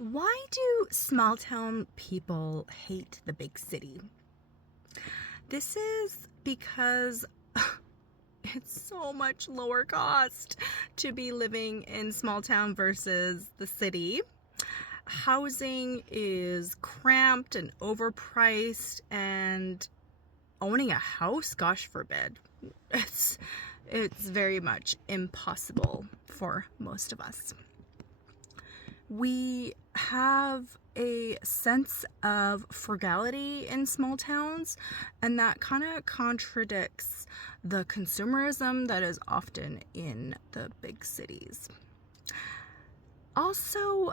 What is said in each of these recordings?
Why do small town people hate the big city? This is because it's so much lower cost to be living in small town versus the city. Housing is cramped and overpriced, and owning a house, gosh forbid, it's very much impossible for most of us. We have a sense of frugality in small towns, and that kind of contradicts the consumerism that is often in the big cities. Also,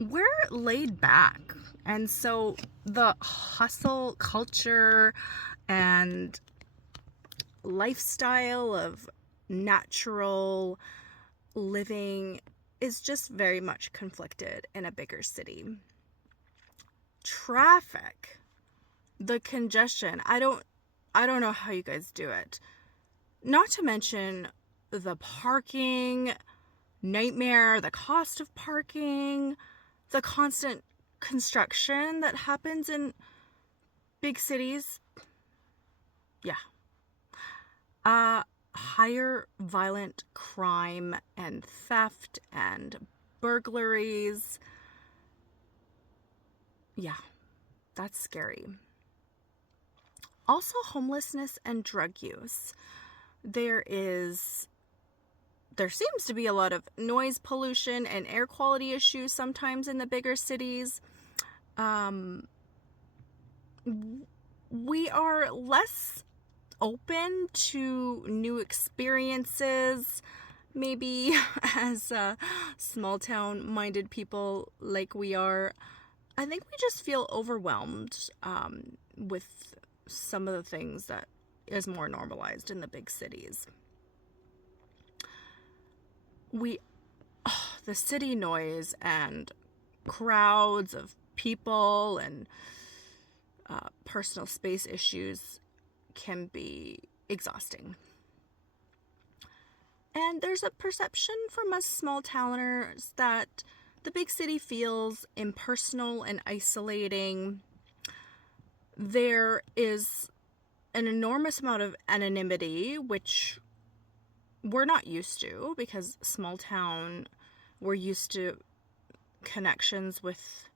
we're laid back, and so the hustle culture and lifestyle of natural living is just very much conflicted in a bigger city. Traffic, the congestion, I don't know how you guys do it. Not to mention the parking nightmare, the cost of parking, the constant construction that happens in big cities. Yeah. Higher violent crime and theft and burglaries. Yeah, that's scary. Also, homelessness and drug use. There seems to be a lot of noise pollution and air quality issues sometimes in the bigger cities. We are less open to new experiences, maybe as small town minded people like we are. I think we just feel overwhelmed with some of the things that is more normalized in the big cities. The city noise and crowds of people and personal space issues can be exhausting. And there's a perception from us small towners that the big city feels impersonal and isolating. There is an enormous amount of anonymity, which we're not used to, because small town, we're used to connections with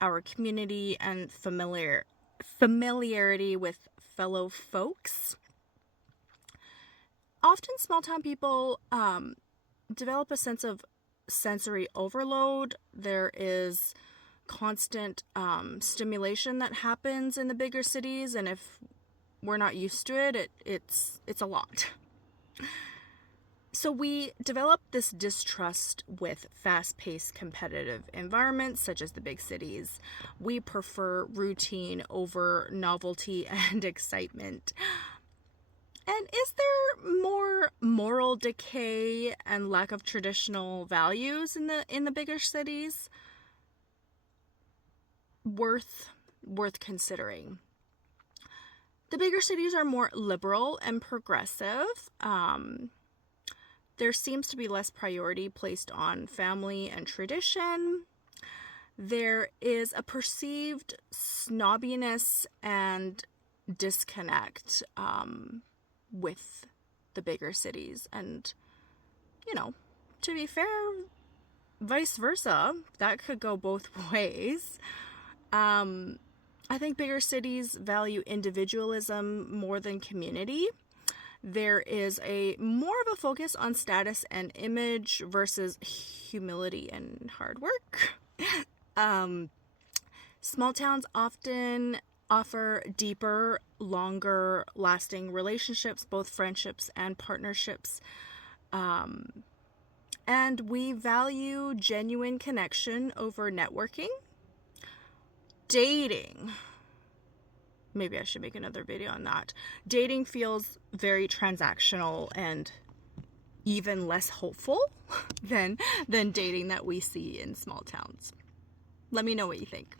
our community and familiarity with fellow folks. Often small town people develop a sense of sensory overload. There is constant stimulation that happens in the bigger cities, and if we're not used to it, it's a lot. So we develop this distrust with fast-paced competitive environments such as the big cities. We prefer routine over novelty and excitement. And is there more moral decay and lack of traditional values in the bigger cities? Worth considering. The bigger cities are more liberal and progressive. There seems to be less priority placed on family and tradition. There is a perceived snobbiness and disconnect with the bigger cities. And, to be fair, vice versa, that could go both ways. I think bigger cities value individualism more than community. There is more of a focus on status and image versus humility and hard work. Small towns often offer deeper, longer lasting relationships, both friendships and partnerships. And we value genuine connection over networking. Dating. Maybe I should make another video on that. Dating feels very transactional and even less hopeful than dating that we see in small towns. Let me know what you think.